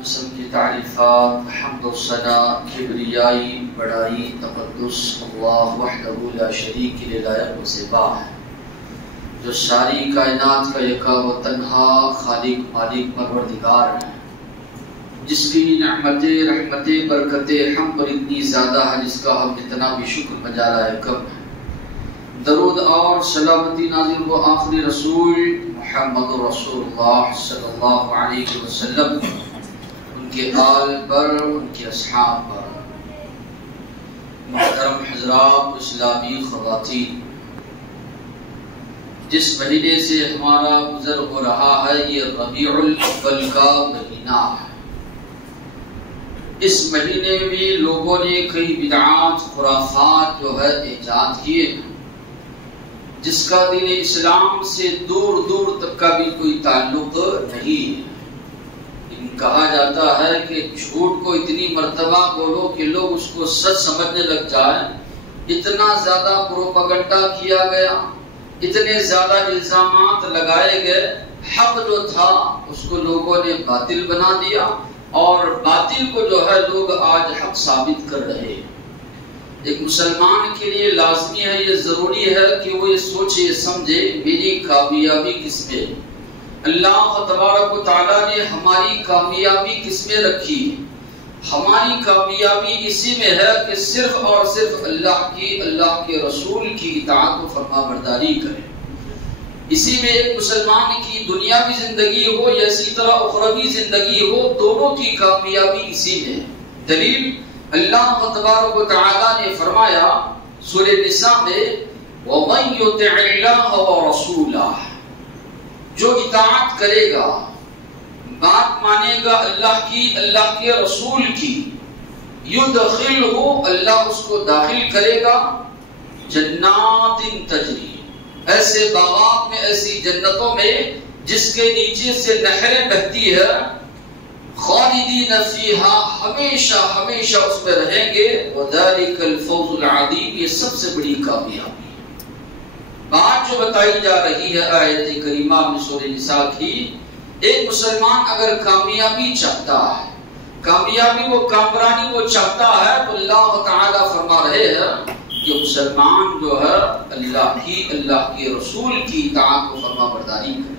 قسم کی تعریفات، حمد و ثنا، کبریائی، بڑائی، تقدس اللہ وحدہ لا شریک لہ لائق و زیبا ہے، جو ساری کائنات کا یکا و تنہا خالق مالک پروردگار ہے، جس کی نعمتیں، رحمتیں، برکتیں ہم پر اتنی زیادہ ہے جس کا ہم اتنا بھی شکر بجا رہا ہے کم ہے۔ درود اور سلامتی نازل و آخری رسول محمد رسول اللہ صلی اللہ علیہ وسلم، ان کے آل پر، ان کے اصحاب پر۔ محترم حضرات، اسلامی خواتین، جس مہینے سے ہمارا گزر ہو رہا ہے یہ ربیع الاول کا مہینہ ہے۔ اس مہینے میں بھی لوگوں نے کئی بدعات، خرافات جو ہے ایجاد کیے ہیں، جس کا دین اسلام سے دور دور تک کا بھی کوئی تعلق نہیں ہے۔ کہا جاتا ہے کہ جھوٹ کو اتنی مرتبہ بولو کہ لوگ اس کو سچ سمجھنے لگ جائیں، اتنا زیادہ پروپیگنڈا کیا گیا، اتنے زیادہ الزامات لگائے گئے، حق جو تھا اس کو لوگوں نے باطل بنا دیا، اور باطل کو جو ہے لوگ آج حق ثابت کر رہے ہیں۔ ایک مسلمان کے لیے لازمی ہے، یہ ضروری ہے کہ وہ یہ سوچے سمجھے میری کامیابی کس میں ہے۔ اللہ تبارک و تعالیٰ نے ہماری کامیابی کس میں رکھی ہے؟ ہماری کامیابی اسی میں ہے کہ صرف اور صرف اللہ کے رسول کی اطاعت و فرما برداری کریں۔ اسی میں ایک مسلمان کی دنیاوی زندگی ہو یا اسی طرح اخروی زندگی ہو، دونوں کی کامیابی اسی میں ہے۔ دلیل اللہ تبارک و تعالیٰ نے فرمایا سورہ نساء میں وَمَن يُطِعِ اللَّهَ وَرَسُولَهُ، جو اطاعت کرے گا، بات مانے گا اللہ کی، اللہ کے رسول کی، یدخلہ، اللہ اس کو داخل کرے گا، جنات تجری، ایسے باغات میں، ایسی جنتوں میں جس کے نیچے سے نہریں بہتی ہے، خالدین فیہا، ہمیشہ ہمیشہ اس میں رہیں گے، وذالک الفوز العظیم، یہ سب سے بڑی کامیابی۔ بات جو بتائی جا رہی ہے آیت کریمہ میں سورہ نساء کی، ایک مسلمان اگر کامیابی چاہتا ہے، کامیابی و کامرانی وہ چاہتا ہے، تو اللہ تعالیٰ فرما رہے ہیں کہ مسلمان جو ہے اللہ کے رسول کی اطاعت و فرما برداری کرے،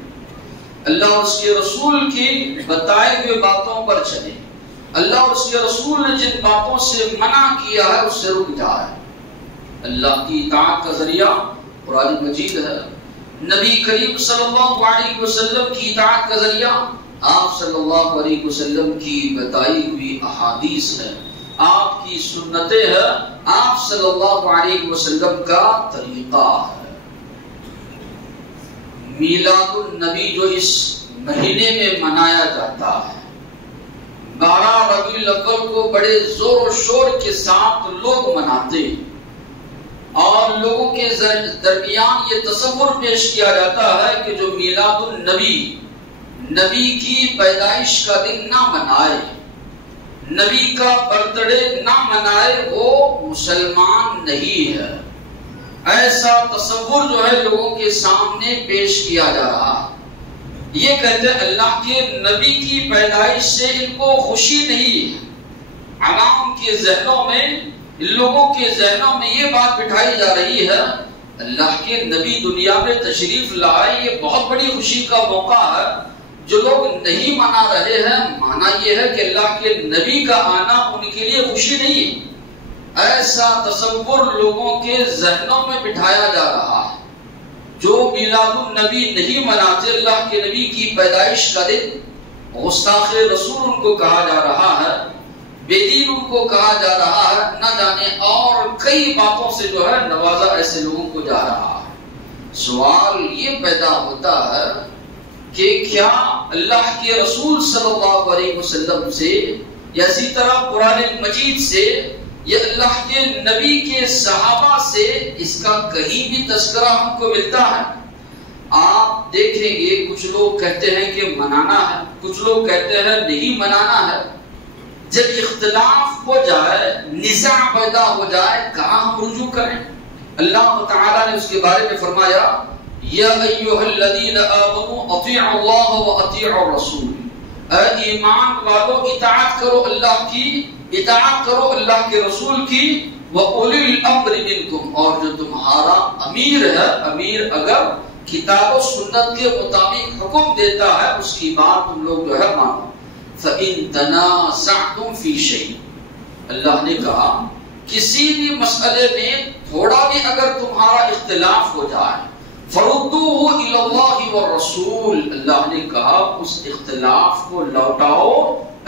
اللہ اور اس کے رسول کی بتائے ہوئے باتوں پر چلے، اللہ اور اس کے رسول نے جن باتوں سے منع کیا ہے اس سے رک جائے۔ اللہ کی اطاعت کا ذریعہ قرآن مجید ہے، نبی کریم صلی اللہ علیہ وسلم کی اطاعت کا ذریعہ آپ صلی اللہ علیہ وسلم کی بتائی ہوئی احادیث ہے، آپ کی سنتیں ہیں، آپ صلی اللہ علیہ وسلم کا طریقہ ہے۔ میلاد النبی جو اس مہینے میں منایا جاتا ہے، 12 ربیع الاول کو بڑے زور و شور کے ساتھ لوگ مناتے ہیں، اور لوگوں کے درمیان یہ تصور پیش کیا جاتا ہے کہ جو میلاد النبی، نبی کی پیدائش کا دن نہ منائے، نبی کا برتھڈے نہ منائے، وہ مسلمان نہیں ہے۔ ایسا تصور جو ہے لوگوں کے سامنے پیش کیا جا رہا ہے۔ یہ کہتے ہیں اللہ کے نبی کی پیدائش سے ان کو خوشی نہیں ہے۔ عوام کے ذہنوں میں، لوگوں کے ذہنوں میں یہ بات بٹھائی جا رہی ہے اللہ کے نبی دنیا میں تشریف لائے، یہ بہت بڑی خوشی کا موقع ہے۔ جو لوگ نہیں منا رہے ہیں، مانا یہ ہے کہ اللہ کے نبی کا آنا ان کے لیے خوشی نہیں ہے۔ ایسا تصور لوگوں کے ذہنوں میں بٹھایا جا رہا ہے۔ جو میلاد النبی نہیں مناتے، اللہ کے نبی کی پیدائش کا دن، گستاخ رسول ان کو کہا جا رہا ہے، بے دین ان کو کہا جا رہا ہے، نہ جانے اور کئی باتوں سے جو ہے نوازا ایسے لوگوں کو جا رہا ہے۔ سوال یہ پیدا ہوتا ہے کہ کیا اللہ کے رسول صلی اللہ علیہ وسلم سے یا اسی طرح قرآن مجید سے یا اللہ کے نبی کے صحابہ سے اس کا کہیں بھی تذکرہ ہم کو ملتا ہے؟ آپ دیکھیں گے کچھ لوگ کہتے ہیں کہ منانا ہے، کچھ لوگ کہتے ہیں نہیں منانا ہے۔ جب اختلاف ہو جائے، نزاع پیدا ہو جائے، کہاں ہم رجوع کریں؟ اللہ تعالیٰ نے اس کے بارے میں فرمایا یا ایھا الذین آمنوا اطیعوا اللہ واطیعوا الرسول، اے ایمان والو اطاعت کرو اللہ کی، اطاعت کرو اللہ کے رسول کی، وَأُولِي الْأَمْرِ مِنْكُمْ، اور جو تمہارا امیر ہے، امیر اگر کتاب و سنت کے مطابق حکم دیتا ہے اس کی بات تم لوگ جو ہے مانو۔ فَإِن تَنَازَعْتُمْ فِي شَيْءٍ، اللہ نے کہا کسی بھی مسئلے میں تھوڑا بھی اگر تمہارا اختلاف ہو جائے، فَرُدُّوهُ إِلَى اللَّهِ وَالرَّسُولِ، اللہ نے کہا اس اختلاف کو لوٹاؤ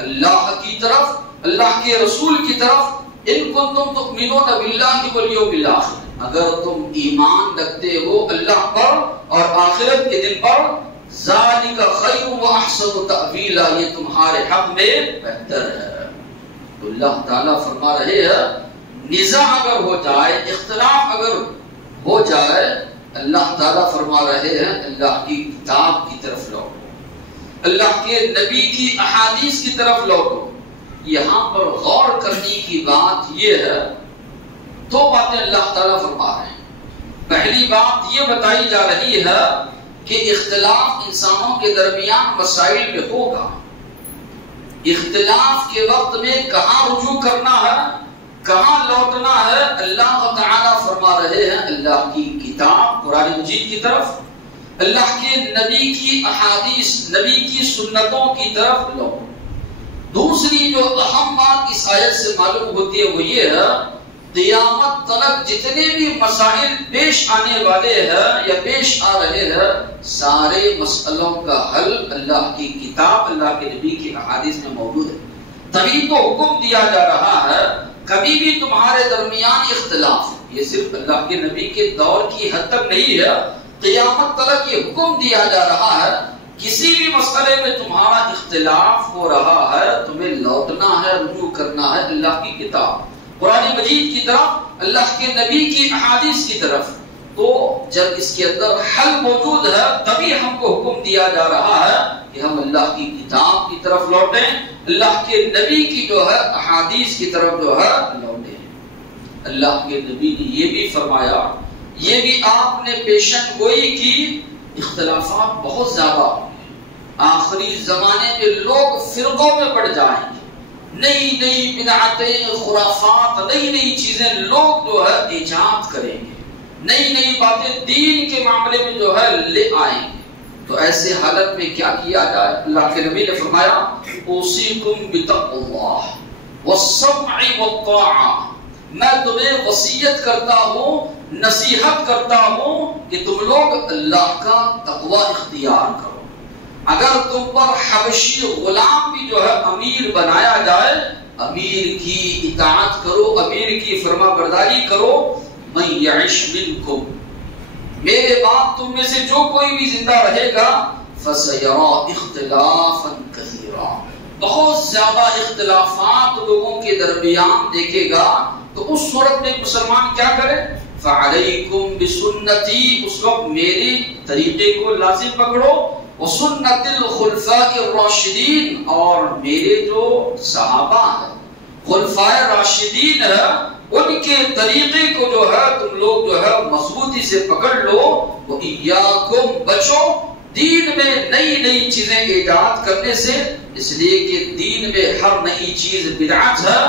اللہ کی طرف، اللہ کے رسول کی طرف۔ ان کنتم تؤمنون باللہ والیوم الآخر، اگر تم ایمان رکھتے ہو اللہ پر اور آخرت کے دن پر، ذالک خیر واحسن تأویلا، یہ تمہارے حق میں بہتر ہے۔ تو اللہ تعالیٰ فرما رہے ہیں نزاع اگر ہو جائے، اختلاف اگر ہو جائے، اللہ تعالیٰ فرما رہے ہیں اللہ کی کتاب کی طرف لوٹو، اللہ کے نبی کی احادیث کی طرف لوٹو۔ یہاں پر غور کرنے کی بات یہ ہے، دو باتیں اللہ تعالیٰ فرما رہے ہیں۔ پہلی بات یہ بتائی جا رہی ہے کہ اختلاف انسانوں کے درمیان مسائل میں ہوگا، اختلاف کے وقت میں کہاں رجوع کرنا ہے، کہاں لوٹنا ہے، اللہ تعالیٰ فرما رہے ہیں اللہ کی کتاب قرآن مجید کی طرف، اللہ کے نبی کی احادیث، نبی کی سنتوں کی طرف لوٹو۔ دوسری جو اہم بات اس آیت سے معلوم ہوتی ہے وہ یہ ہے قیامت تک جتنے بھی مسائل پیش آنے والے ہیں یا پیش آ رہے ہیں، سارے مسئلوں کا حل اللہ کی کتاب، اللہ کے نبی کی احادیث میں موجود ہے۔ تبھی تو حکم دیا جا رہا ہے کبھی بھی تمہارے درمیان اختلاف، یہ صرف اللہ کے نبی کے دور کی حد تک نہیں ہے، قیامت تک یہ حکم دیا جا رہا ہے کسی بھی مسئلے میں تمہارا اختلاف ہو رہا ہے تمہیں لوٹنا ہے، رجوع کرنا ہے اللہ کی کتاب قرآن مجید کی طرف، اللہ کے نبی کی احادیث کی طرف۔ تو جب اس کے اندر حل موجود ہے تبھی ہم کو حکم دیا جا رہا ہے کہ ہم اللہ کی کتاب کی طرف لوٹیں، اللہ کے نبی کی جو ہے احادیث کی طرف جو ہے لوٹیں۔ اللہ کے نبی نے یہ بھی فرمایا، یہ بھی آپ نے پیشن گوئی کی، اختلافات بہت زیادہ ہوں گے، آخری زمانے میں لوگ فرقوں میں بڑھ جائیں گے، نئی نئی بدعتیں، خرافات، نئی نئی چیزیں لوگ جو ہے ایجاد کریں گے، نئی نئی باتیں دین کے معاملے میں جو ہے لے آئیں گے۔ تو ایسے حالت میں کیا کیا جائے؟ اللہ کے نبی نے فرمایا اوصیکم بتقوی اللہ والسمع والطاعہ، میں تمہیں وصیت کرتا ہوں، نصیحت کرتا ہوں کہ تم لوگ اللہ کا تقوی اختیار کرو۔ اگر تم پر حبشی غلام بھی جو ہے امیر بنایا جائے، امیر کی اطاعت کرو، امیر کی فرما برداری کرو۔ من یعش منکم، میرے بعد تم میں سے جو کوئی بھی زندہ رہے گا، فسیرى اختلافا کثیرا، بہت زیادہ اختلافات لوگوں کے درمیان دیکھے گا۔ تو اس صورت میں مسلمان کیا کرے؟ فعلیکم بسنتی، اس وقت میری طریقے کو لازم پکڑو، وسنت الخلفاء الراشدین، اور میرے جو صحابہ ہیں خلفاء راشدین ہیں ان کے طریقے کو جو ہے تم لوگ جو ہے مضبوطی سے پکڑ لو۔ وَإِيَّاكُمْ، بچو دین میں نئی نئی چیزیں ایجاد کرنے سے، اس لیے کہ دین میں ہر نئی چیز بدعت ہے،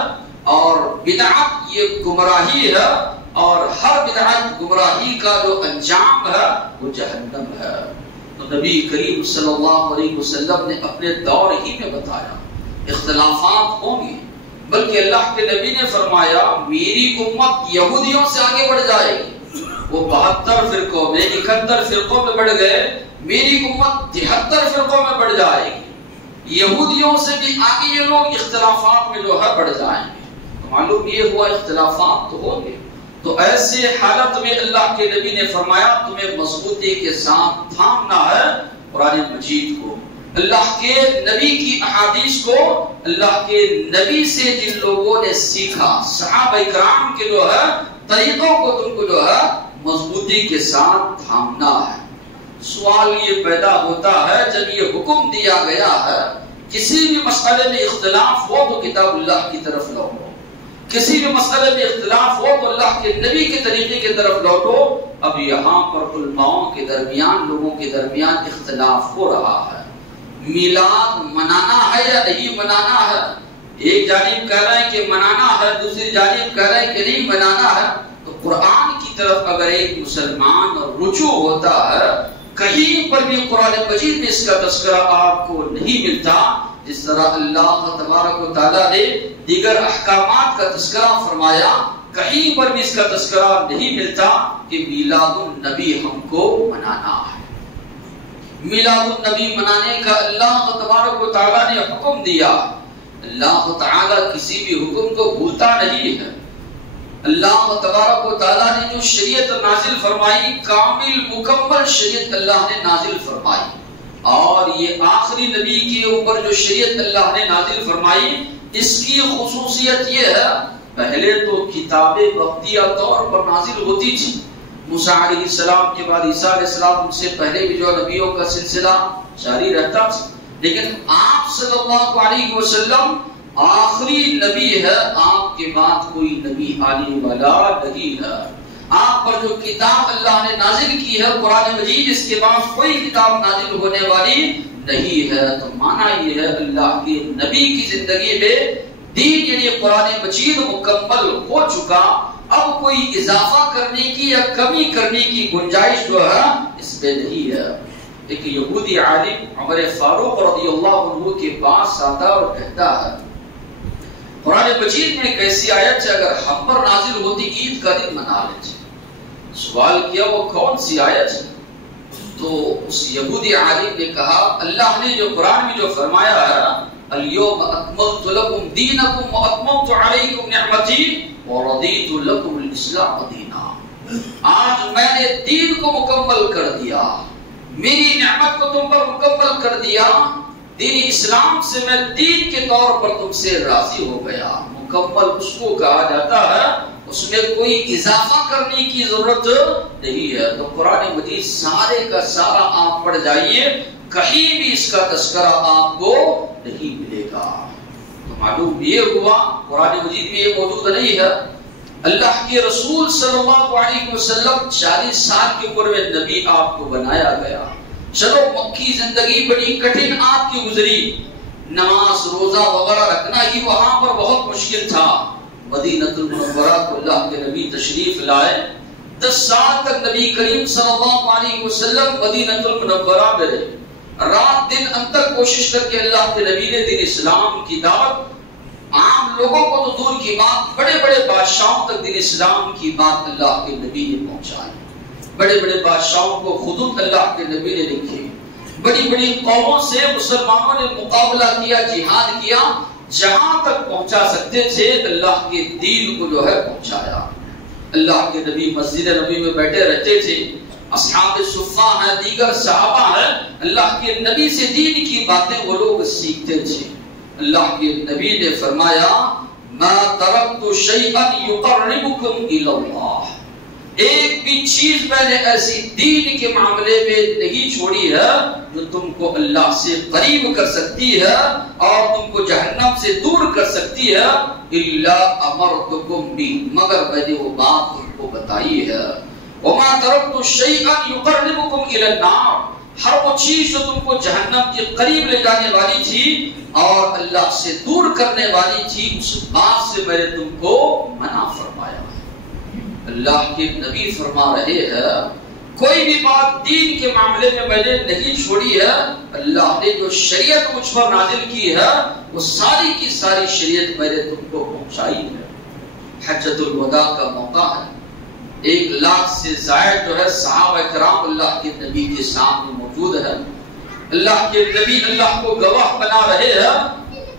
اور بدعت یہ گمراہی ہے، اور ہر بدعت گمراہی کا جو انجام ہے وہ جہنم ہے۔ تو نبی کریم صلی اللہ علیہ وسلم نے اپنے دور ہی میں بتایا اختلافات ہوں گے، بلکہ اللہ کے نبی نے فرمایا میری امت یہودیوں سے آگے بڑھ جائے گی، وہ 72 فرقوں میں 71 فرقوں میں بڑھ گئے، میری امت 73 فرقوں میں بڑھ جائے گی، یہودیوں سے بھی آگے یہ لوگ اختلافات میں جو ہے بڑھ جائیں گے۔ معلوم یہ ہوا اختلافات تو ہوں گے، تو ایسے حالت میں اللہ کے نبی نے فرمایا تمہیں مضبوطی کے ساتھ تھامنا ہے قرآن مجید کو، اللہ کے نبی کی احادیث کو، اللہ کے نبی سے جن لوگوں نے سیکھا صحابہ کرام کے جو ہے طریقوں کو تم کو جو ہے مضبوطی کے ساتھ تھامنا ہے۔ سوال یہ پیدا ہوتا ہے جب یہ حکم دیا گیا ہے کسی بھی مسئلے میں اختلاف ہو تو کتاب اللہ کی طرف لوٹو، کسی بھی مسئلے میں اختلاف ہو تو اللہ کے نبی کے طریقے کی طرف لوٹو۔ اب یہاں پر علماؤں کے درمیان، لوگوں کے درمیان اختلاف ہو رہا ہے، میلاد منانا ہے یا نہیں منانا ہے؟ ایک جانب کہہ رہے ہیں کہ منانا ہے، دوسری جانب کہہ رہے ہیں کہ نہیں منانا ہے. تو قرآن کی طرف اگر ایک مسلمان رجوع ہوتا ہے، کہیں پر بھی قرآن مجید میں اس کا تذکرہ آپ کو نہیں ملتا. جس طرح اللہ تبارک و تعالیٰ نے دیگر احکامات کا تذکرہ فرمایا، کہیں پر بھی اس کا تذکرہ نہیں ملتا کہ میلاد النبی ہم کو منانا ہے. میلاد النبی منانے کا اللہ تبارک و تعالیٰ نے حکم دیا. اللہ تعالیٰ کسی بھی حکم کو بھولتا نہیں ہے. اللہ تبارک و تعالیٰ نے جو شریعت نازل فرمائی، کامل مکمل شریعت اللہ نے نازل فرمائی. اور یہ آخری نبی کے اوپر جو شریعت اللہ نے نازل فرمائی، اس کی خصوصیت یہ ہے، پہلے تو کتابیں وقتیہ طور پر نازل ہوتی تھی. موسیٰ علیہ السلام کے بعد عیسیٰ علیہ السلام، ان سے پہلے بھی جو نبیوں کا سلسلہ جاری رہتا تھا. لیکن آپ صلی اللہ علیہ وسلم آخری نبی ہے، آپ کے بعد کوئی نبی آنے والا نہیں ہے. آپ پر جو کتاب اللہ نے نازل کی ہے قرآن مجید، اس کے بعد کوئی کتاب نازل ہونے والی نہیں ہے. تو معنی یہ ہے اللہ کے نبی کی زندگی میں دین یعنی قرآن مجید مکمل ہو چکا. اب کوئی اضافہ کرنے کی یا کمی کرنے کی گنجائش جو ہے اس پہ نہیں ہے. ایک یہودی عالم عمر فاروق رضی اللہ عنہ کے پاس آتا اور کہتا ہے، قرآن مجید میں ایک ایسی آیت ہے اگر ہم پر نازل ہوتی عید کا دن منا لیتے. سوال کیا وہ کون سی آیت ہے؟ تو اس یہودی عالم نے کہا اللہ نے جو قرآن میں جو فرمایا ہے، اليوم اکملت لکم دینکم واتممت علیکم نعمتی ورضیت لکم الاسلام دینا. آج میں نے دین کو مکمل کر دیا، میری نعمت کو تم پر مکمل کر دیا. دین اسلام سے میں دین کے طور پر تم سے راضی ہو گیا. مکمل اس کو کہا جاتا ہے اس میں کوئی اضافہ کرنے کی ضرورت نہیں ہے. تو قرآن مجید سارے کا سارا آپ پڑھ جائیے، کہیں بھی اس کا تذکرہ آپ کو نہیں ملے گا. تو معلوم یہ ہوا قرآن مجید میں یہ موجود نہیں ہے. اللہ کے رسول صلی اللہ علیہ وسلم 40 سال کی عمر میں نبی آپ کو بنایا گیا. چلو مکی زندگی بڑی کٹھن آپ کی گزری، نماز روزہ وغیرہ رکھنا ہی وہاں پر بہت مشکل تھا. مدینہ المنورہ کو اللہ کے نبی تشریف لائے. 10 سال تک نبی کریم صلی اللہ علیہ وسلم مدینہ المنورہ میں رہے. رات دن اندر کوشش کر کے اللہ کے نبی نے دین اسلام کی دعوت، عام لوگوں کو تو دور کی بات، بڑے بڑے بادشاہوں تک دین اسلام کی بات اللہ کے نبی نے پہنچائی. بڑے بڑے بادشاہوں کو خطوط اللہ کے نبی نے لکھے. بڑی بڑی قوموں سے مسلمانوں نے مقابلہ کیا، جہاد کیا، جہاں تک پہنچا سکتے تھے اللہ کے دین کو جو ہے پہنچایا. اللہ کے نبی مسجد نبی میں بیٹھے رہتے تھے. اصحاب صفہ ہیں، دیگر صحابہ ہیں، اللہ کے نبی سے دین کی باتیں وہ لوگ سیکھتے تھے. اللہ کے نبی نے فرمایا ما ترکت شیئا یقربکم الی اللہ. ایک بھی چیز میں نے ایسی دین کے معاملے میں نہیں چھوڑی ہے جو تم کو اللہ سے قریب کر سکتی ہے اور تم کو جہنم سے دور کر سکتی ہے، الا امرتکم بی، مگر میں نے وہ بات تم کو بتائی ہے. وما ترکت شیئا یقربکم الی النار. ہر وہ چیز جو تم کو جہنم کے قریب لے جانے والی تھی اور اللہ سے دور کرنے والی تھی، اس بات سے میں نے تم کو منع فرمایا. اللہ کے نبی فرما رہے ہیں کوئی بھی بات دین کے معاملے میں نے نہیں چھوڑی ہے. اللہ نے جو شریعت مجھ پر نازل کی ہے وہ ساری کی ساری شریعت میں نے تم کو پہنچائی ہے. حجۃ الوداع کا موقع ہے. 1 لاکھ سے زائد جو ہے صحابہ کرام اللہ کے نبی کے سامنے موجود ہے. اللہ کے نبی اللہ کو گواہ بنا رہے ہیں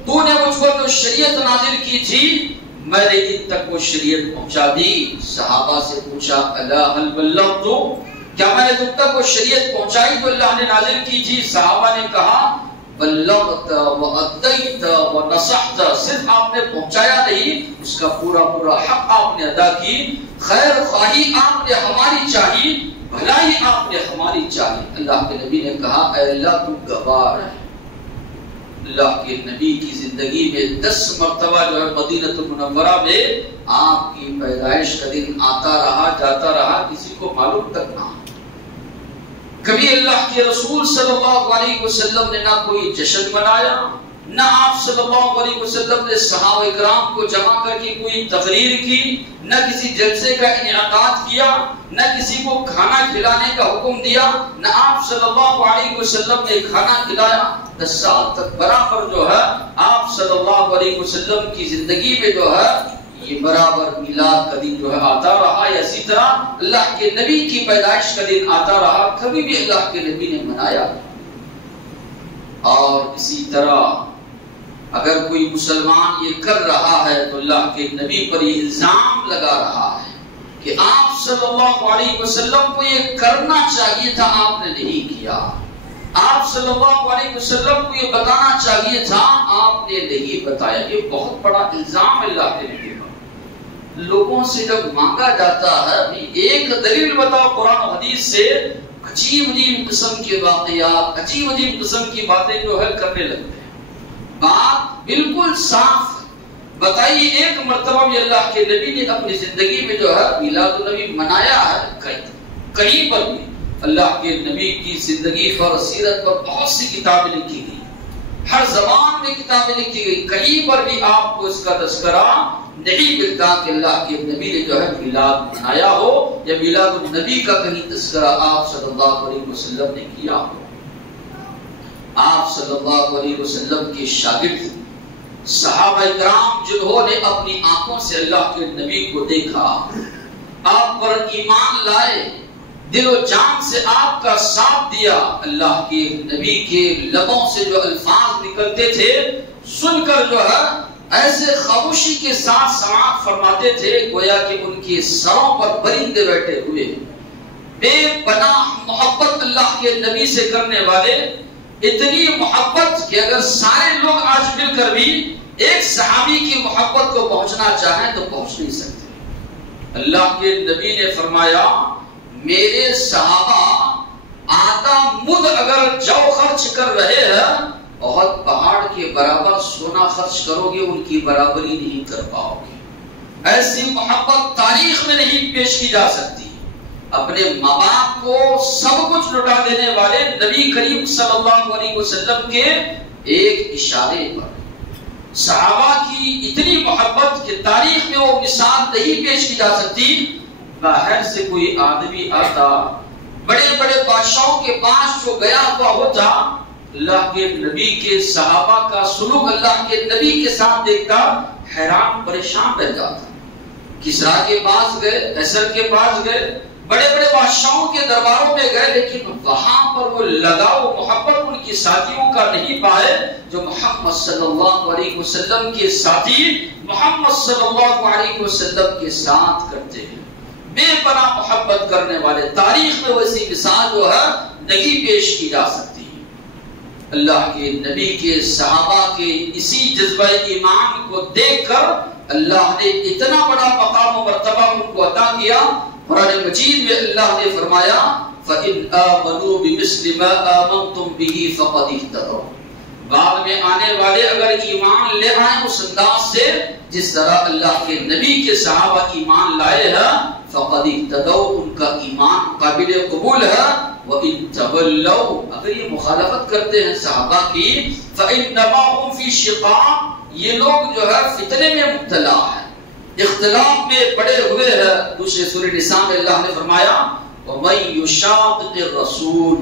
تو نے مجھ پر جو شریعت نازل کی تھی میں نے ان تک وہ شریعت پہنچا دی. صحابہ سے پوچھا الا هل بلغت، کیا میں نے تم تک وہ شریعت پہنچائی جو اللہ نے نازل کی تھی؟ صحابہ نے کہا بلغت وادیت ونصحت. صرف آپ نے پہنچایا نہیں، اس کا پورا پورا حق آپ نے ادا کی. خیر خواہی آپ نے ہماری چاہی، بھلائی آپ نے ہماری چاہی. اللہ کے نبی نے کہا اے اللہ تو گواہ ہے. اللہ کے نبی کی زندگی میں 10 مرتبہ جو ہے مدینہ المنورہ میں آپ کی پیدائش کا دن آتا رہا جاتا رہا، کسی کو معلوم تک نہ. کبھی اللہ کے رسول صلی اللہ علیہ وسلم نے نہ کوئی جشن منایا، نہ آپ صلی اللہ علیہ وسلم نے صحابہ کرام کو جمع کر کے کوئی تقریر کی، نہ کسی جلسے کا انعقاد کیا، نہ کسی کو کھانا کھلانے کا حکم دیا، نہ آپ صلی اللہ علیہ وسلم نے کھانا کھلایا۔ 10 سال تک برابر جو ہے آپ صلی اللہ علیہ وسلم کی زندگی میں جو ہے یہ برابر میلاد کا دن جو ہے آتا رہا، یا اسی طرح اللہ کے نبی کی پیدائش کا دن آتا رہا، کبھی بھی اللہ کے نبی نے منایا۔ اور اسی طرح اگر کوئی مسلمان یہ کر رہا ہے تو اللہ کے نبی پر یہ الزام لگا رہا ہے کہ آپ صلی اللہ علیہ وسلم کو یہ کرنا چاہیے تھا، آپ نے نہیں کیا۔ آپ صلی اللہ علیہ وسلم کو یہ بتانا چاہیے تھا، آپ نے نہیں بتایا۔ یہ بہت بڑا الزام ہے اللہ کے نبی پر۔ لوگوں سے جب مانگا جاتا ہے ایک دلیل بتاؤ قرآن و حدیث سے، عجیب عجیب قسم کے واقعات، عجیب عجیب قسم کی باتیں جو ہے کرنے لگتے ہیں۔ بات بالکل صاف بتائیے، ایک مرتبہ بھی اللہ کے نبی نے اپنی زندگی میں جو ہے میلاد النبی منایا ہے؟ کہیں پر بھی اللہ کے نبی کی زندگی پر، سیرت پر بہت سی کتابیں لکھی گئی، ہر زبان میں کتابیں لکھی گئی، کہیں پر بھی آپ کو اس کا تذکرہ نہیں ملتا کہ اللہ کے نبی نے جو ہے میلاد منایا ہو، یا میلاد النبی کا کہیں تذکرہ آپ صلی اللہ علیہ وسلم نے کیا ہو۔ آپ صلی اللہ علیہ وسلم کے شاگرد صحابہ کرام جنہوں نے اپنی آنکھوں سے اللہ کے نبی کو دیکھا، آپ پر ایمان لائے، دل و جان سے آپ کا ساتھ دیا، اللہ کے نبی کے لبوں سے جو الفاظ نکلتے تھے سن کر جو ہے ایسے خاموشی کے ساتھ سماعت فرماتے تھے گویا کہ ان کے سروں پر پرندے بیٹھے ہوئے۔ بے پناہ محبت اللہ کے نبی سے کرنے والے، اتنی محبت کہ اگر سارے لوگ آج مل کر بھی ایک صحابی کی محبت کو پہنچنا چاہیں تو پہنچ نہیں سکتے۔ اللہ کے نبی نے فرمایا میرے صحابہ آدھا مد اگر جو خرچ کر رہے ہیں، بہت پہاڑ کے برابر سونا خرچ کرو گے ان کی برابری نہیں کر پاؤ گے۔ ایسی محبت تاریخ میں نہیں پیش کی جا سکتی۔ اپنے ماں باپ کو سب کچھ لٹا دینے والے نبی کریم صلی اللہ علیہ وسلم کے ایک اشارے پر صحابہ کی اتنی محبت کہ تاریخ میں وہ مثال نہیں پیش کی جا سکتی۔ باہر سے کوئی آدمی آتا، بڑے بڑے بادشاہوں کے پاس جو گیا ہوا ہوتا، اللہ کے نبی کے صحابہ کا سلوک اللہ کے نبی کے ساتھ دیکھتا، حیران پریشان رہ جاتا۔ کسرا کے پاس گئے، قیصر کے پاس گئے، بڑے بڑے بادشاہوں کے درباروں میں گئے، لیکن وہاں پر وہ لگاؤ محبت ان کی ساتھیوں کا نہیں پائے جو محمد صلی اللہ علیہ وسلم کے ساتھی محمد صلی اللہ علیہ وسلم کے ساتھ کرتے ہیں۔ بے پناہ محبت کرنے والے، تاریخ میں ویسی مثال جو ہے نہیں پیش کی جا سکتی۔ اللہ کے نبی کے صحابہ کے اسی جذبہ ایمان کو دیکھ کر اللہ نے اتنا بڑا مقام و مرتبہ ان کو عطا کیا۔ قرآن مجید میں اللہ نے فرمایا فَإِنْ آمَنُوا بِمِثْلِ مَا آمَنْتُمْ بِهِ فَقَدِ اهْتَدَوْا۔ بعد میں آنے والے اگر ایمان لے آئیں اس انداز سے جس طرح اللہ کے نبی کے صحابہ ایمان لائے ہیں، فَقَدِ اهْتَدَوْا، ان کا ایمان قابل قبول ہے۔ وَإِن تَوَلَّوْا، اگر یہ مخالفت کرتے ہیں صحابہ کی، فَإِنَّمَا هُمْ فِي شِقَاقٍ، یہ لوگ جو ہے فتنے میں مبتلا ہے، اختلاف میں پڑے ہوئے ہیں۔ دوسرے سورہ نساء میں اللہ نے فرمایا وَمَن يُشَاقِقِ الرَّسُولَ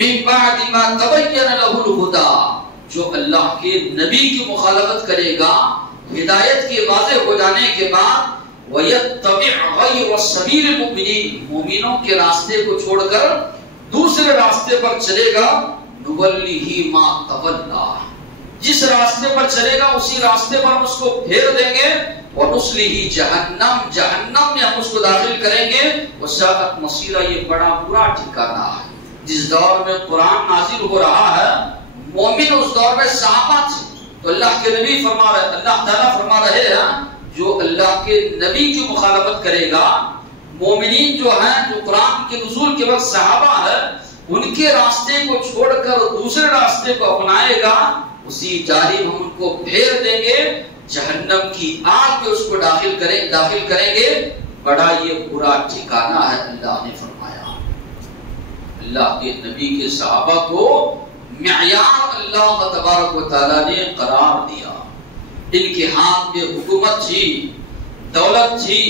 مِن بَعْدِ مَا تَبَيَّنَ لَهُ الْهُدَىٰ، جو اللہ کے نبی کی مخالفت کرے گا ہدایت کے واضح ہو جانے کے بعد، وَيَتَّبِعْ غَيْرَ سَبِيلِ الْمُؤْمِنِينَ، مومنوں کے راستے کو چھوڑ کر دوسرے راستے پر چلے گا، نُوَلِّهِ مَا تَوَلَّىٰ، جس راستے پر چلے گا اسی راستے پر ہم اس کو پھیر دیں گے، وَنُصْلِهِ جَهَنَّمَ، جہنم میں ہم اس کو داخل کریں گے، وَسَاءَتْ مَصِيرًا، یہ بڑا برا ٹھکانہ ہے۔ جس دور میں قرآن نازل ہو رہا ہے، مومن اس دور میں صحابہ تھے، تو اللہ کے نبی فرما رہے، اللہ تعالیٰ فرما رہے ہیں جو اللہ کے نبی کی مخالفت کرے گا، مومنین جو ہیں جو قرآن کے نزول کے وقت صحابہ ہے، ان کے راستے کو چھوڑ کر دوسرے راستے کو اپنائے گا، اسی جانب ہم ان کو پھیر دیں گے، جہنم کی آگ میں اس کو داخل کریں گے، بڑا یہ برا ٹھکانہ ہے، اللہ نے فرمایا۔ اللہ کے نبی کے صحابہ کو معیار اللہ تبارک و تعالیٰ نے قرار دیا. ان کے ہاتھ میں حکومت تھی، دولت تھی،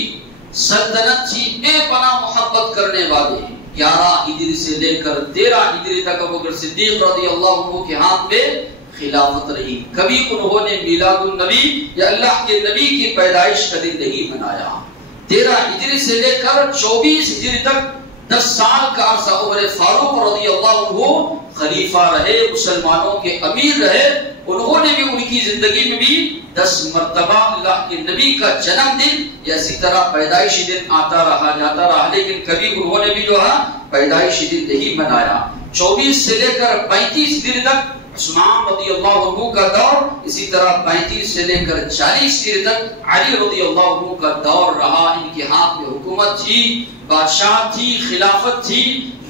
سلطنت تھی، بے پناہ محبت کرنے والے. 11 ہجری سے لے کر 13 ہجری تک ابوبکر صدیق رضی اللہ عنہ کے ہاتھ میں خلافت رہی. کبھی انہوں نے میلاد النبی یا اللہ کے نبی کی پیدائش کا دن نہیں منایا. 13 ہجری سے لے کر 24 ہجری تک 10 سال کا عرصہ عمر فاروق رضی اللہ عنہ خلیفہ رہے، مسلمانوں کے امیر رہے. انہوں نے بھی ان کی زندگی میں بھی 10 مرتبہ اللہ کے نبی کا جنم دن یا اسی طرح پیدائشی دن آتا رہا جاتا رہا، لیکن کبھی انہوں نے بھی جو ہے پیدائشی دن نہیں منایا. 24 سے لے کر 35 دن تک عثمان رضی اللہ عنہ کا دور، اسی طرح 35 سے لے کر 40 دن تک علی رضی اللہ عنہ کا دور رہا. ان کے ہاتھ میں حکومت تھی، بادشاہ تھی، خلافت تھی،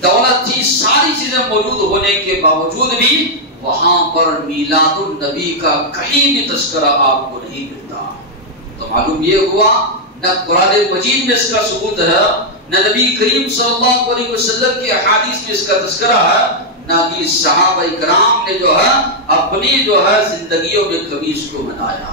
دولت تھی، ساری چیزیں موجود ہونے کے باوجود بھی وہاں پر میلاد النبی کا کہیں بھی تذکرہ آپ کو نہیں ملتا. تو معلوم یہ ہوا نہ قرآن مجید میں اس کا ثبوت ہے، نہ نبی کریم صلی اللہ علیہ وسلم کی احادیث میں اس کا تذکرہ ہے، نہ کہ صحابہ کرام نے جو ہے اپنی جو ہے زندگیوں میں کبھی اس کو منایا.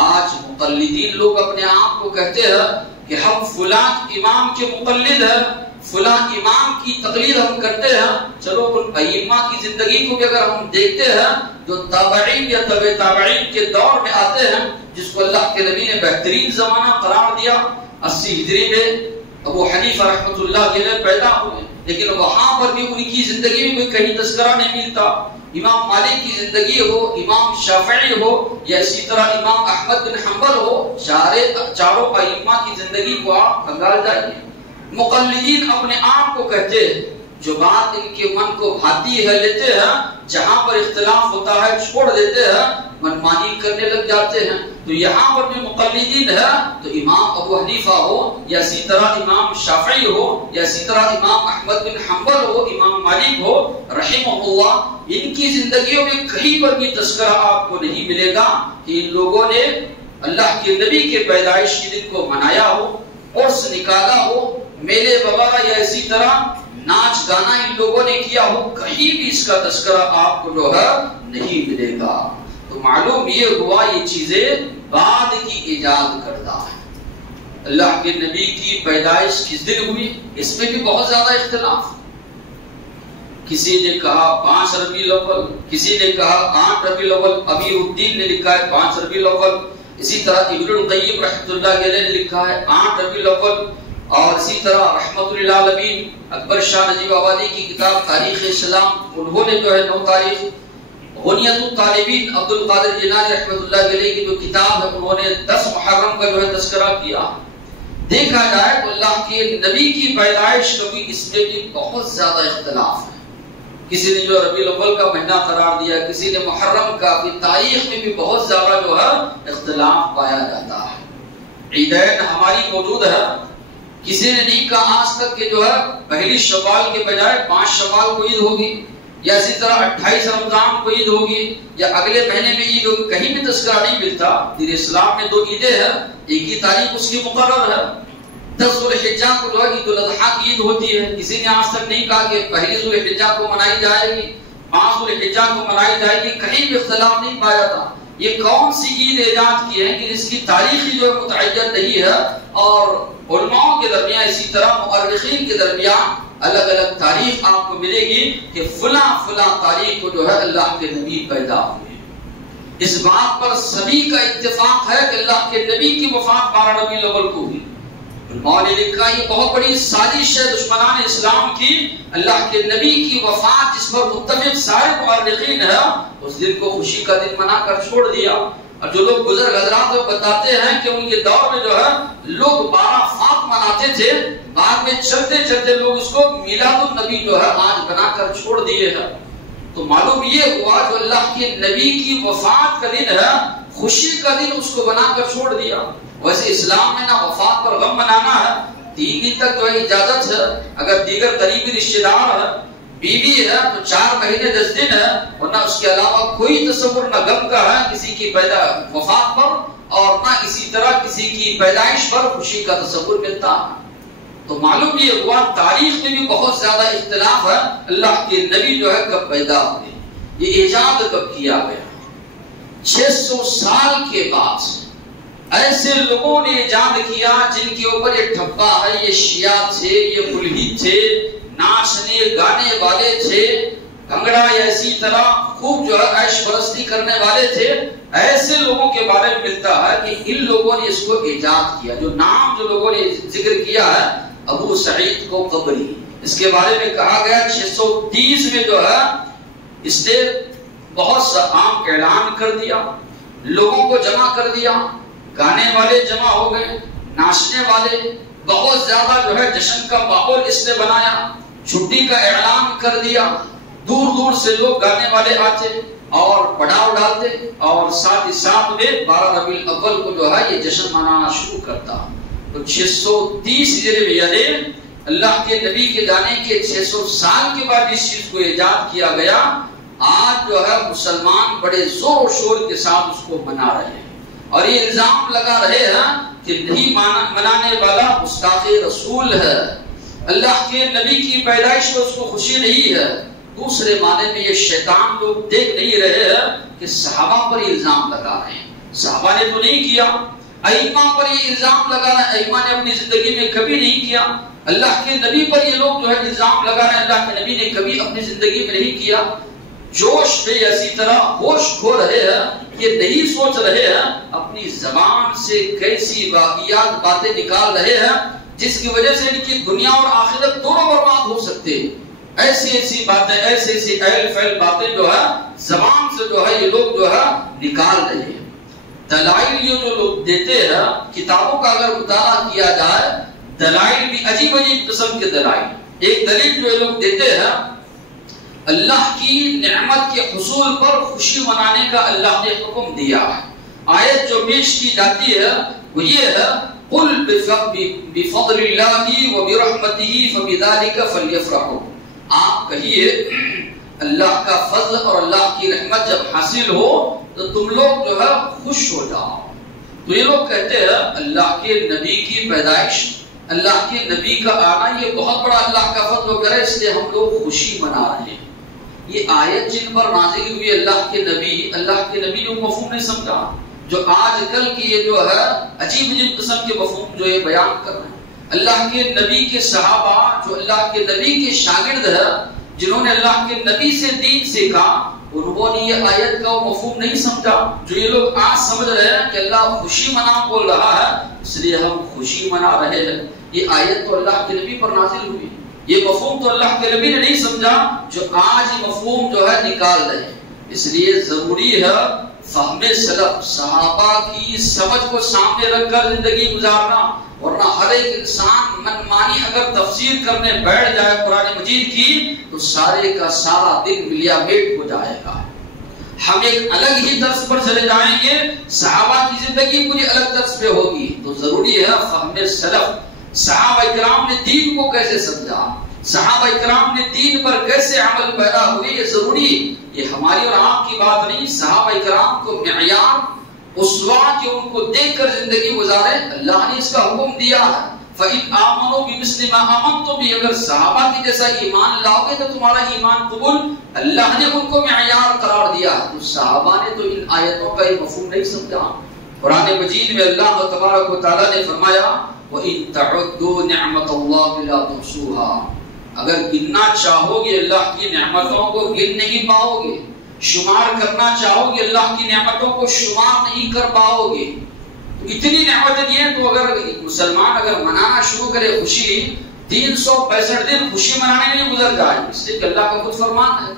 آج مقلدین لوگ اپنے آپ کو کہتے ہیں کہ ہم فلاں امام کے مقلد ہیں، فلاں امام کی تقلید ہم کرتے ہیں. چلو ان ائمہ کی زندگی کو بھی اگر ہم دیکھتے ہیں جو تابعین یا تبع تابعین کے دور میں آتے ہیں، جس کو اللہ کے نبی نے بہترین زمانہ قرار دیا. 80 ہجری میں ابو حنیفہ رحمۃ اللہ علیہ پیدا ہوئے، لیکن وہاں پر بھی ان کی زندگی میں کوئی کہیں تذکرہ نہیں ملتا. امام مالک کی زندگی ہو، امام شافعی ہو یا اسی طرح امام احمد بن حنبل ہو، چاروں ائمہ کی زندگی کو آپ کھنگال جائیے. مقلدین اپنے آپ کو کہتے ہیں، جو بات ان کے من کو بھاتی ہے لیتے ہیں، جہاں پر اختلاف ہوتا ہے چھوڑ دیتے ہیں، منمانی کرنے لگ جاتے ہیں. تو یہاں پر بھی مقلدین ہے تو امام ابو حنیفہ ہو یا اسی طرح امام شافعی ہو یا اسی طرح امام احمد بن حنبل ہو، امام مالک ہو رحمہ اللہ، ان کی زندگیوں میں کہیں پر بھی تذکرہ آپ کو نہیں ملے گا کہ ان لوگوں نے اللہ کے نبی کے پیدائش کے دن کو منایا ہو، عرس نکالا ہو، میلے وغیرہ یا اسی طرح ناچ گانا ان لوگوں نے کیا ہو. کہیں بھی اس کا تذکرہ آپ کو جو ہے نہیں ملے گا. تو معلوم یہ ہوا یہ چیزیں بعد کی ایجاد کردہ ہے. اللہ کے نبی کی پیدائش کس دن ہوئی اس میں بھی بہت زیادہ اختلاف. کسی نے کہا 5 ربیع الاول، کسی نے کہا 8 ربیع الاول. امیر الدین نے لکھا ہے 5 ربیع الاول. اسی طرح ابن القیم رحمۃ اللہ علیہ نے لکھا ہے 8 ربیع الاول. اور اسی طرح رحمت للعالمین اکبر شاہ نجیب آبادی کی کتاب تاریخ اسلام، انہوں نے جو ہے 9 تاریخ. غنیت الطالبین عبد القادر جیلانی رحمۃ اللہ علیہ کی جو کتاب ہے انہوں نے 10 محرم کا جو ہے تذکرہ کیا. دیکھا جائے تو اللہ کے نبی کی پیدائش کا بھی اس میں بھی بہت زیادہ اختلاف ہے. کسی نے جو ربیع الاول کا مہینہ قرار دیا، کسی نے محرم کا. تاریخ میں بھی بہت زیادہ جو ہے اختلاف پایا جاتا ہے. عیدین ہماری موجود ہے، کسی نے نہیں کہا آج تک کہ جو ہے پہلی شوال کے بجائے 5 شوال کو عید ہوگی یا اسی طرح 28 رمضان کو عید ہوگی یا اگلے مہینے میں عید ہوگی. کہیں بھی تذکرہ نہیں ملتا. دین اسلام میں 2 عیدیں ہیں، ایک ہی تاریخ اس کی مقرر ہے. 10 ذوالحجہ کو جو ہے عید الاضحیٰ کی عید ہوتی ہے. کسی نے آج تک نہیں کہا کہ پہلی ذوالحجہ کو منائی جائے گی، 5 ذوالحجہ کو منائی جائے گی. کہیں بھی اختلاف نہیں پایا جاتا. یہ کون سی عید ایجاد کی ہے کہ اس کی تاریخی جو متعین نہیں ہے. اور علماء کے درمیان اسی طرح مؤرخین کے درمیان الگ الگ تاریخ آپ کو ملے گی کہ فلاں فلاں تاریخ کو جو ہے اللہ کے نبی پیدا ہوئے. اس بات پر سبھی کا اتفاق ہے کہ اللہ کے نبی کی وفات 12 ربیع الاول کو ہوئی. علماء نے لکھا یہ بہت بڑی سازش ہے دشمنان اسلام کی. اللہ کے نبی کی وفات جس پر متفق سارے مؤرخین ہیں، اس دن کو خوشی کا دن منا کر چھوڑ دیا. اور جو لوگ گزر گزرات وہ بتاتے ہیں کہ ان کے دور میں جو ہے لوگ 12 فاق مناتے تھے، بعد میں چلتے چلتے لوگ اس کو میلاد النبی جو ہے آج بنا کر چھوڑ دیے ہیں. تو معلوم یہ ہوا جو اللہ کے نبی کی وفات کا دن ہے، خوشی کا دن اس کو بنا کر چھوڑ دیا. ویسے اسلام میں نہ وفات پر غم منانا ہے، 3 دن تک جو ہے اجازت ہے. اگر دیگر قریبی رشتہ دار ہے، بیوی ہے تو 4 مہینے 10 دن ہے، ورنہ اس کے علاوہ کوئی تصور نہ غم کا ہے کسی کی وفات پر اور نہ اسی طرح کسی کی پیدائش پر خوشی کا تصور ملتا ہے. تو معلوم یہ ہوا تاریخ میں بھی بہت زیادہ اختلاف ہے اللہ کے نبی جو ہے کب پیدا ہوئے، یہ ایجاد کب کیا گیا۔ 600 سال کے بعد ایسے لوگوں نے ایجاد کیا جن کے اوپر یہ ٹھپا ہے، یہ شیعہ تھے، یہ ملحد تھے، ناچنے گانے والے تھے، بھنگڑا اسی طرح خوب جو ہے عیش پرستی کرنے والے تھے۔ ایسے لوگوں کے بارے میں ملتا ہے کہ ان لوگوں نے اس کو ایجاد کیا۔ جو نام جو لوگوں نے ذکر کیا ہے ابو سعید کو قبری، اس کے بارے میں کہا گیا 630 میں جو ہے اس نے بہت سا عام اعلان کر دیا، لوگوں کو جمع کر دیا، گانے والے جمع ہو گئے، ناچنے والے، بہت زیادہ جو ہے جشن کا ماحول اس نے بنایا، چھٹی کا اعلان کر دیا، دور دور سے لوگ گانے والے آتے اور پڑاؤ ڈالتے، اور ساتھ ہی ساتھ میں 12 ربیع الاول کو جو ہے یہ جشن منانا شروع کرتا۔ تو 630 ہجری میں یعنی اللہ کے نبی کے جانے کے 600 سال کے بعد اس چیز کو ایجاد کیا گیا۔ آج جو ہے مسلمان بڑے زور و شور کے ساتھ اس کو منا رہے ہیں، اور یہ الزام لگا رہے ہیں کہ نہیں منانے والا گستاخ رسول ہے، اللہ کے نبی کی پیدائش کو اس کو خوشی نہیں ہے۔ دوسرے معنی میں یہ شیطان لوگ دیکھ نہیں رہے ہیں کہ صحابہ پر یہ الزام لگا رہے ہیں، صحابہ نے تو نہیں کیا، ائمہ پر یہ الزام لگا رہے ہیں، ائمہ نے اپنی زندگی میں کبھی نہیں کیا۔ اللہ کے نبی پر یہ لوگ جو ہے الزام لگا رہے ہیں، اللہ کے نبی نے کبھی اپنی زندگی میں نہیں کیا۔ جوش میں اسی طرح ہوش کھو رہے ہیں، یہ نہیں سوچ رہے ہیں اپنی زبان سے کیسی واقعات باتیں نکال رہے ہیں جس کی وجہ سے ان کی دنیا اور آخرت دونوں برباد ہو سکتے ہیں۔ ایسی ایسی باتیں، ایسی ایسی ایل فیل باتیں جو ہے زبان سے جو ہے یہ لوگ جو ہے نکال رہے ہیں۔ دلائل یہ جو لوگ دیتے ہیں، کتابوں کا اگر مطالعہ کیا جائے دلائل بھی عجیب عجیب قسم کے دلائل۔ ایک دلیل جو یہ لوگ دیتے ہیں، اللہ کی نعمت کے حصول پر خوشی منانے کا اللہ نے حکم دیا ہے۔ آیت جو پیش کی جاتی ہے وہ یہ ہے قل بفضل اللہ وبرحمتہ فبذلک فلیفرحوا، آپ کہیے اللہ کا فضل اور اللہ کی رحمت جب حاصل ہو تو تم لوگ جو ہے خوش ہو جاؤ۔ تو یہ لوگ کہتے ہیں اللہ کے نبی کی پیدائش، اللہ کے نبی کا آنا یہ بہت بڑا اللہ کا فضل و کرم، اس لیے ہم لوگ خوشی منا رہے ہیں۔ یہ آیت جن پر نازل ہوئی اللہ کے نبی نے مفہوم نہیں سمجھا، جو آج کل کی یہ جو ہے عجیب عجیب قسم کے مفہوم جو یہ بیان کر رہے ہیں۔ اللہ کے نبی کے صحابہ جو اللہ کے نبی کے شاگرد ہیں، جنہوں نے اللہ کے نبی سے دین سیکھا، انہوں نے یہ آیت کا مفہوم نہیں سمجھا۔ جو یہ لوگ آج سمجھ رہے ہیں کہ اللہ خوشی منا بول رہا ہے اس لیے ہم خوشی منا رہے ہیں، یہ آیت تو اللہ کے نبی پر نازل ہوئی، یہ مفہوم تو اللہ کے نبی نے نہیں سمجھا، جو آج یہ مفہوم جو ہے نکال رہے ہیں۔ اس لیے ضروری ہے فہم سلف، صحابہ کی سمجھ کو سامنے رکھ کر زندگی گزارنا، ورنہ ہر ایک انسان منمانی اگر تفسیر کرنے بیٹھ جائے قرآن مجید کی تو سارے کا سارا دن ملیا میٹ ہو جائے گا۔ ہم ایک الگ ہی درس پر چلے جائیں گے، صحابہ کی زندگی پوری الگ درس پہ ہوگی، تو ضروری ہے فہم سلف، صحابہ کرام نے دین کو کیسے سمجھا، صحابہ کرام نے دین پر کیسے عمل پیدا ہوئے، یہ ضروری، یہ ہماری اور آپ کی بات نہیں، صحابہ کرام کو معیار اسوہ کہ ان کو دیکھ کر زندگی گزارے، اللہ نے اس کا حکم دیا ہے۔ فَإِنْ آمَنُوا بِمِثْلِ مَا آمَنْتُمْ بِهِ، اگر صحابہ کی جیسا ایمان لاؤ گے تو تمہارا ایمان قبول، اللہ نے ان کو معیار قرار دیا ہے۔ تو صحابہ نے تو ان آیتوں کا یہ مفہوم نہیں سمجھا۔ قرآن مجید میں اللہ تبارک و تعالیٰ نے فرمایا وَإِن تَعُدُّوا نِعْمَةَ اللَّهِ لَا تُحْصُوهَا، اگر گننا چاہو گے اللہ کی نعمتوں کو گن نہیں پاؤ گے، شمار کرنا چاہو گے اللہ کی نعمتوں کو شمار نہیں کر پاؤ گے۔ تو اتنی نعمتیں دی ہیں، تو اگر مسلمان اگر منانا شروع کرے خوشی، 365 دن خوشی منانے میں گزر جائے، اس لیے کہ اللہ کا خود فرمان ہے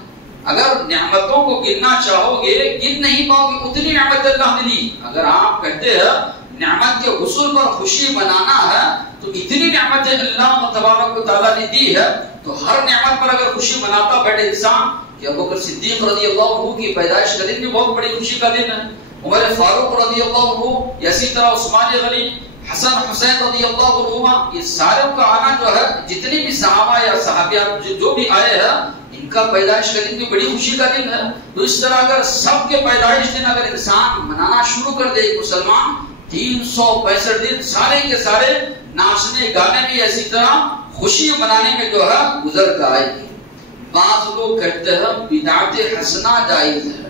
اگر نعمتوں کو گننا چاہو گے گن نہیں پاؤ گے، اتنی نعمت اللہ نے دی۔ اگر آپ کہتے ہیں نعمت کے حصول پر خوشی منانا ہے تو اتنی نعمتیں اللہ تبارک و تعالیٰ نے دی ہے، تو ہر نعمت پر اگر خوشی مناتا بیٹھے انسان، کہ ابوبکر صدیق رضی اللہ عنہ کی پیدائش کا دن بھی بہت بڑی خوشی کا دن ہے، عمر فاروق رضی اللہ عنہ، اسی طرح عثمان غنی، حسن حسین رضی اللہ عنہما، یہ سارے کا آنا جو ہے، جتنی بھی صحابہ یا صحابیات جو بھی آئے ہیں، ان کا پیدائش کا دن بھی بڑی خوشی کا دن ہے۔ تو اس طرح اگر سب کے پیدائش دن اگر انسان منانا شروع کر دے مسلمان، 365 دن سارے کے سارے ناچنے گانے بھی اسی طرح خوشی منانے میں جو ہے گزر جائے گی۔ بعض لوگ کہتے ہیں بدعت حسنہ جائز ہے،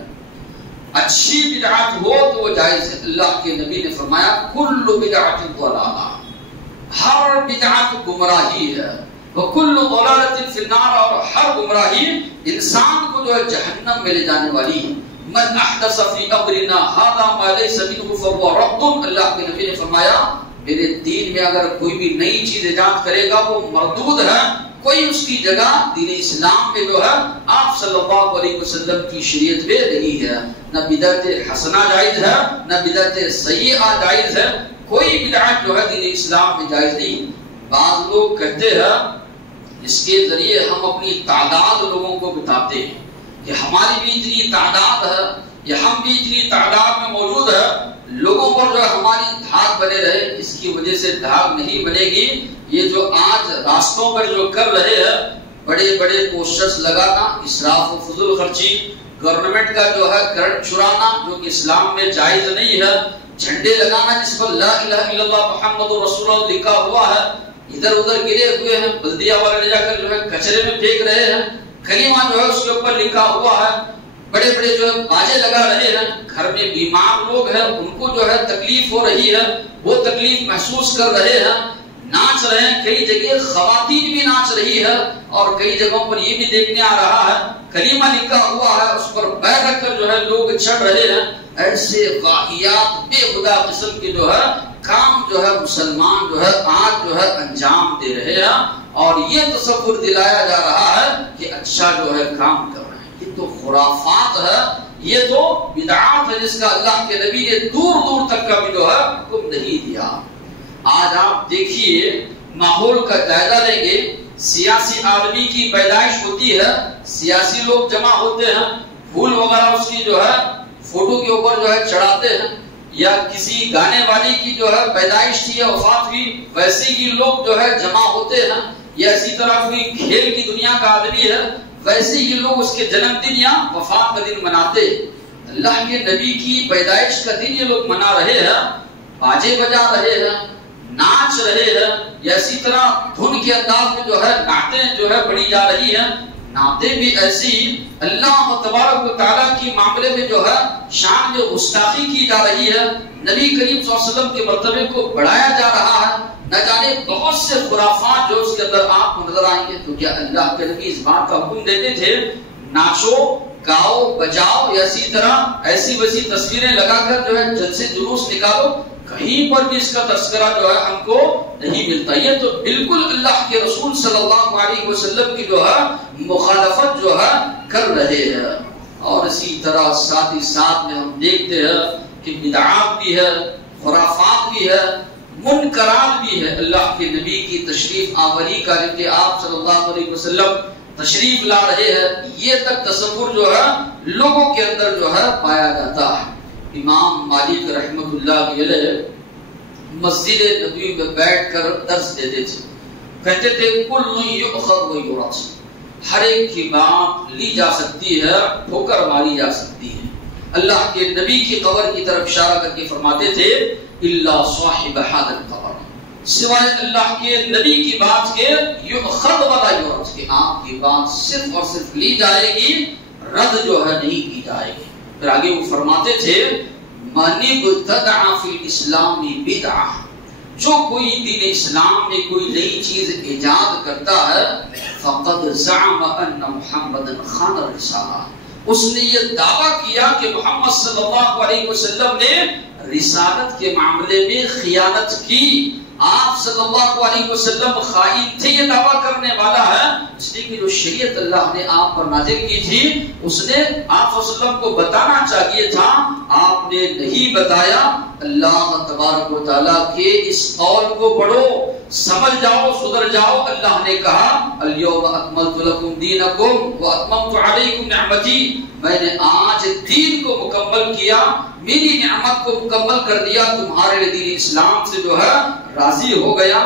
اچھی بدعت ہو تو وہ جائز ہے۔ اللہ کے نبی نے فرمایا کل بدعت ضلالہ، ہر بدعت گمراہی ہے، وکل ضلالۃ فی النار، اور ہر گمراہی انسان کو جو ہے جہنم میں لے جانے والی ہے۔ من احدث فی امرنا ھذا ما لیس منہ فہو رد، اللہ کے نبی نے فرمایا میرے دین میں اگر کوئی بھی نئی چیز ایجاد کرے گا وہ مردود ہے، کوئی اس کی جگہ دین اسلام میں جو ہے آپ صلی اللہ علیہ وسلم کی شریعت میں نہیں ہے۔ نہ بدعت حسنہ جائز ہے، نہ بدعت سیئہ جائز ہے، کوئی بدعت جو ہے دین اسلام میں جائز نہیں۔ بعض لوگ کہتے ہیں اس کے ذریعے ہم اپنی تعداد لوگوں کو بتاتے ہیں کہ ہماری بھی اتنی تعداد ہے یا ہم بھی اتنی تعداد میں موجود ہے، لوگوں پر جو ہے ہماری دھاک بنے رہے۔ اس کی وجہ سے دھاک نہیں بنے گی۔ یہ جو آج راستوں پر جو کر رہے ہیں بڑے بڑے پوسٹرز لگانا، اسراف و فضول خرچی، گورنمنٹ کا جو ہے کرنٹ چرانا جو کہ اسلام میں جائز نہیں ہے، جھنڈے لگانا جس پر لا الہ الا اللہ محمد رسول اللہ لکھا ہوا ہے، ادھر ادھر گرے ہوئے ہیں، بلدیہ والے لے جا کر جو ہے کچرے میں پھینک رہے ہیں، کلمہ جو ہے اس کے اوپر لکھا ہوا ہے، بڑے بڑے جو ہے باجے لگا رہے ہیں، گھر میں بیمار لوگ ہیں ان کو جو ہے تکلیف ہو رہی ہے، وہ تکلیف محسوس کر رہے ہیں، ناچ رہے ہیں، کئی جگہ خواتین بھی ناچ رہی ہے، اور کئی جگہوں پر یہ بھی دیکھنے آ رہا ہے کلمہ لکھا ہوا ہے اس پر پیر رکھ کر جو ہے لوگ چڑھ رہے ہیں۔ ایسے واقعات بے خدا قسم کے جو ہے کام جو ہے مسلمان جو ہے آج جو ہے انجام دے رہے ہیں، اور یہ تصور دلایا جا رہا ہے کہ اچھا جو ہے کام کر رہے ہیں۔ یہ تو خرافات ہے، یہ تو بدعات ہے جس کا اللہ کے نبی نے دور دور تک کا بھی جو ہے حکم نہیں دیا۔ آج آپ دیکھیے ماحول کا جائزہ لیں گے، سیاسی آدمی کی پیدائش ہوتی ہے، سیاسی لوگ جمع ہوتے ہیں، پھول وغیرہ اس کی جو ہے فوٹو کے اوپر جو ہے چڑھاتے ہیں، یا کسی گانے والی کی جو ہے پیدائش تھی یا وفات ہوئی ویسے ہی لوگ جو ہے جمع ہوتے ہیں، یا اسی طرح کوئی کھیل کی دنیا کا آدمی ہے ویسے ہی لوگ اس کے جنم دن یا وفات کا دن مناتے۔ اللہ کے نبی کی پیدائش کا دن یہ لوگ منا رہے ہیں، باجے بجا رہے ہیں، ناچ رہے ہیں، یا اسی طرح دھن کے انداز میں جو ہے نعتیں جو ہے پڑھی جا رہی ہیں، نعتیں بھی ایسی اللہ تبارک و تعالیٰ کی معاملے میں جو ہے شان میں گستاخی کی جا رہی ہے، نبی کریم صلی اللہ علیہ وسلم کے مرتبے کو بڑھایا جا رہا ہے، نہ جانے بہت سے خرافات جو اس کے اندر آپ کو نظر آئیں گے۔ تو کیا اللہ کے نبی اس بات کا حکم دیتے تھے ناچو گاؤ بجاؤ یا اسی طرح ایسی ویسی تصویریں لگا کر جو ہے جلسے جلوس نکالو؟ کہیں پر بھی اس کا تذکرہ جو ہے ہم کو نہیں ملتا۔ یہ تو بالکل اللہ کے رسول صلی اللہ علیہ وسلم کی جو ہے مخالفت جو ہے کر رہے ہیں۔ اور اسی طرح ساتھ ہی ساتھ میں ہم دیکھتے ہیں کہ بدعات بھی ہے، خرافات بھی ہے، منکرات بھی ہے۔ اللہ کے نبی کی تشریف آوری کا کہ آپ صلی اللہ علیہ وسلم تشریف لا رہے ہیں، یہ تک تصور جو ہے لوگوں کے اندر جو ہے پایا جاتا ہے۔ امام مالک رحمت اللہ علیہ مسجد نبوی میں بیٹھ کر درس دیتے تھے، کہتے تھے کل یؤخذ و یرد، ہر ایک کی بات لی جا سکتی ہے، ٹھوکر ماری جا سکتی ہے۔ اللہ کے نبی کی قبر کی طرف اشارہ کر کے فرماتے تھے الا صاحب ھذا القبر، سوائے اللہ کے نبی کی بات کے یؤخذ ولا یرد، کہ آپ کی بات صرف اور صرف لی جائے گی، رد جو ہے نہیں کی جائے گی۔ پھر آگے وہ فرماتے تھے من ابتدع فی الاسلام بدعہ، جو کوئی دین اسلام میں کوئی نئی چیز ایجاد کرتا ہے فقد زعم ان محمد خان الرسالہ، اس نے یہ دعویٰ کیا کہ محمد صلی اللہ علیہ وسلم نے رسالت کے معاملے میں خیانت کی، آپ صلی اللہ علیہ وسلم خائن تھے، یہ دعویٰ کرنے والا ہے، اس لیے کہ جو شریعت اللہ نے آپ پر نازل کی تھی اس نے آپ صلی اللہ علیہ وسلم کو بتانا چاہیے تھا، آپ نے نہیں بتایا۔ اللہ تبارک و تعالیٰ کے اس قول کو پڑھو، سمجھ جاؤ، سدھر جاؤ۔ اللہ نے کہا الیوم اکملت لکم دینکم واتممت علیکم نعمتی، میں نے آج دین کو مکمل کیا، میری نعمت کو مکمل کر دیا، تمہارے لیے دین اسلام سے جو ہے راضی ہو گیا۔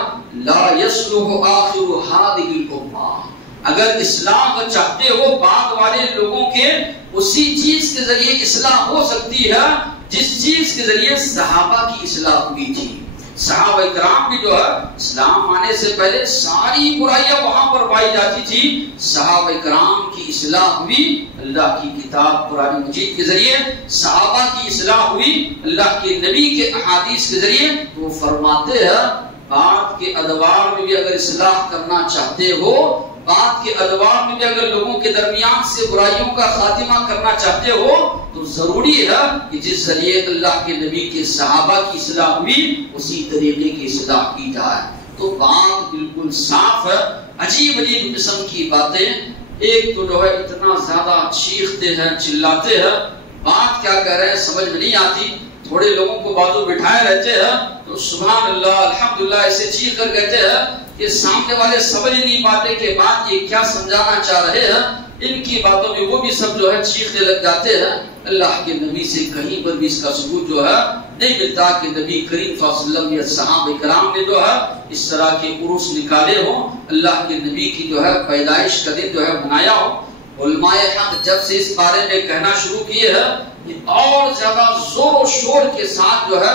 لا یصلح آخر هذه الامہ، اگر اسلام چاہتے ہو بعد والے لوگوں کے اسی چیز کے ذریعے اصلاح ہو سکتی ہے جس چیز کے ذریعے صحابہ کی اصلاح ہوئی تھی، صحابہ کرام بھی جو ہے اسلام آنے سے پہلے ساری برائیاں وہاں پر پائی جاتی تھی، صحابہ کرام کی اصلاح ہوئی اللہ کی کتاب قرآن مجید کے ذریعے، صحابہ کی اصلاح ہوئی اللہ کے نبی کے احادیث کے ذریعے۔ وہ فرماتے ہیں بات کے ادوار میں بھی اگر اصلاح کرنا چاہتے ہو، بات کے ادوار میں بھی اگر لوگوں کے درمیان سے برائیوں کا خاتمہ کرنا چاہتے ہو تو ضروری ہے کہ جس ذریعے اللہ کے نبی کے صحابہ کی اصلاح ہوئی اسی طریقے کی اصلاح کی جائے۔ تو بات بالکل صاف ہے، عجیب عجیب قسم کی باتیں، ایک تو جو ہے اتنا زیادہ چیختے ہیں چلاتے ہیں، بات کیا کہہ رہے ہیں سمجھ میں نہیں آتی، تھوڑے لوگوں کو بازو بٹھائے رہتے ہیں تو سبحان اللہ الحمدللہ ایسے چیخ کر کہتے ہیں کہ سامنے والے سمجھ نہیں پاتے کہ بات یہ کیا سمجھانا چاہ رہے ہیں، ان کی باتوں میں وہ بھی سب جو ہے چیخنے لگ جاتے ہیں۔ اللہ کے نبی سے کہیں پر بھی اس کا ثبوت جو ہے نہیں ملتا کہ نبی کریم صلی اللہ علیہ وسلم یا صحابہ کرام نے جو ہے اس طرح کے عرس نکالے ہوں، اللہ کے نبی کی جو ہے پیدائش کا دن جو ہے منایا ہو۔ علماء حق جب سے اس بارے میں کہنا شروع کیے ہیں یہ اور زیادہ زور و شور کے ساتھ جو ہے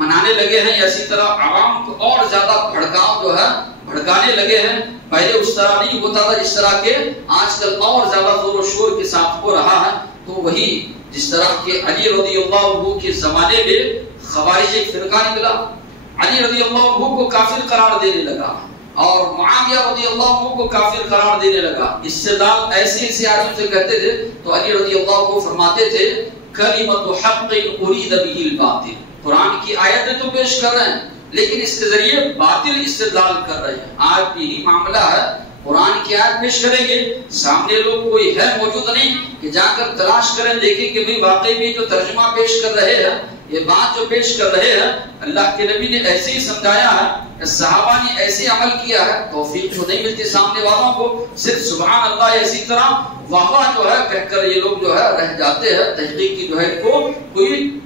منانے لگے ہیں، اسی طرح عوام کو اور زیادہ بھڑکاؤ جو ہے بھڑکانے لگے ہیں۔ پہلے اس طرح نہیں ہوتا تھا جس طرح کے آج کل اور زیادہ زور و شور کے ساتھ ہو رہا ہے۔ تو وہی جس طرح کے علی رضی اللہ عنہ کے زمانے میں خوارج ایک فرقہ نکلا، علی رضی اللہ عنہ کو کافر قرار دینے لگا اور معاویہ رضی اللہ عنہ کو کافر قرار دینے لگا۔ استدلال ایسے ایسے آدمی سے کہتے تھے تو علی رضی اللہ عنہ فرماتے تھے کلمۃ حق ارید بہ الباطل، قرآن کی آیتیں تو پیش کر رہے ہیں لیکن اس کے ذریعے باطل استدلال کر رہے ہیں۔ آج بھی یہی معاملہ ہے، قرآن کی آیت پیش کریں گے، سامنے لوگ کوئی ہے موجود نہیں کہ جا کر تلاش کریں دیکھیں کہ بھی واقعی بھی جو ترجمہ پیش کر رہے ہیں یہ بات جو پیش کر رہے ہیں اللہ کے نبی نے ایسے ہی سمجھایا ہے، صحابہ نے ایسے عمل کیا ہے، توفیق تو نہیں ملتی سامنے والوں کو، صرف سبحان اللہ اسی طرح واہ واہ جو ہے کہہ کر یہ لوگ جو ہے رہ جاتے ہیں، تحقیق کی جو ہے کو کوئی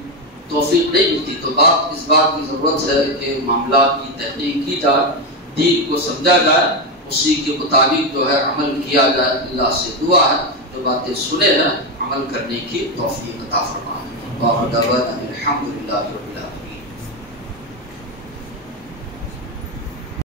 توفیق نہیں ملتی۔ تو اس بات کی ضرورت ہے کہ معاملات کی تحقیق کی جائے، دین کو سمجھا جائے، اسی کے مطابق جو ہے عمل کیا جائے۔ اللہ سے دعا ہے جو باتیں سنے ہیں عمل کرنے کی توفیق عطا فرمائے۔ الحمدللہ رب العالمین۔